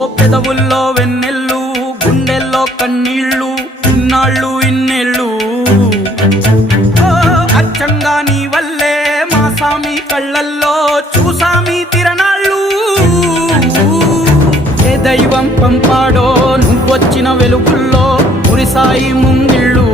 పెదవుల్లో వెన్నెల్లు గుండెల్లో కన్నీళ్ళు ఇన్నాళ్ళు ఇన్నేళ్ళు అచ్చంగా నీ వల్లే మా సామి కళ్ళల్లో చూసామి తిరణాళ్ళు ఏ దైవం పంపాడో నువ్వొచ్చిన వెలుగుల్లో మురిసాయి ముంగిళ్ళు